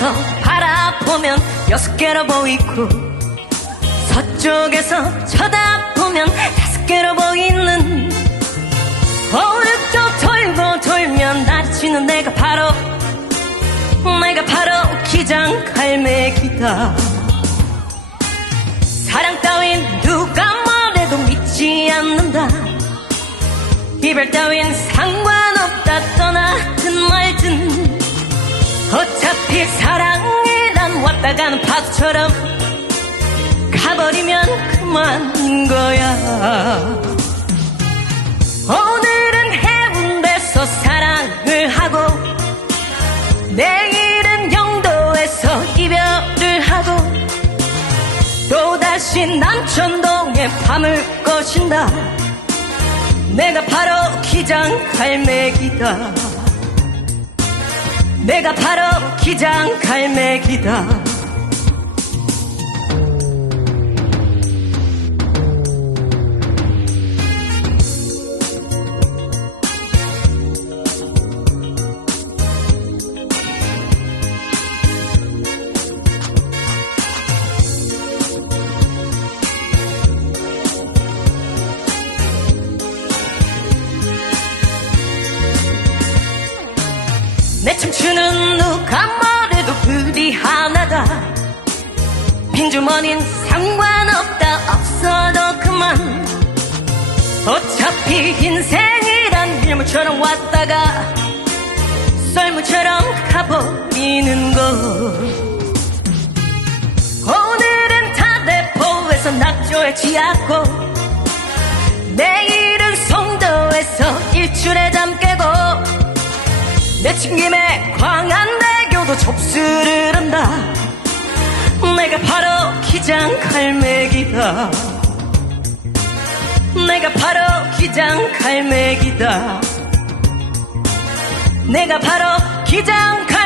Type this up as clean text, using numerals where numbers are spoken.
동쪽에서 바라보면 6개로 보이고 서쪽에서 쳐다보면 5개로 보이는 오른쪽 돌고 돌면 나치는 내가 바로 기장갈매기다. 사랑 따윈 누가 뭐래도 믿지 않는다. 이별 따윈 상관없다. 떠나든 말든 어차피 사랑이란 왔다 가는 파도처럼 가버리면 그만인 거야. 오늘은 해운대에서 사랑을 하고 내일은 영도에서 이별을 하고 또다시 남천동에 밤을 거신다. 내가 바로 기장갈매기다. 내가 바로 기장갈매기다. 내 청춘은 누가 뭐래도 그리 하나다. 빈주머니는 상관없다. 없어도 그만. 어차피 인생이란 일물처럼 왔다가 썰물처럼 가버리는 것. 오늘은 다대포에서 낙조에 지하고 내일은 송도에서 일출에 잠 깨고 내친 김에 광안대교도 접수를 한다. 내가 바로 기장갈매기다. 내가 바로 기장갈매기다. 내가 바로 기장갈매기다.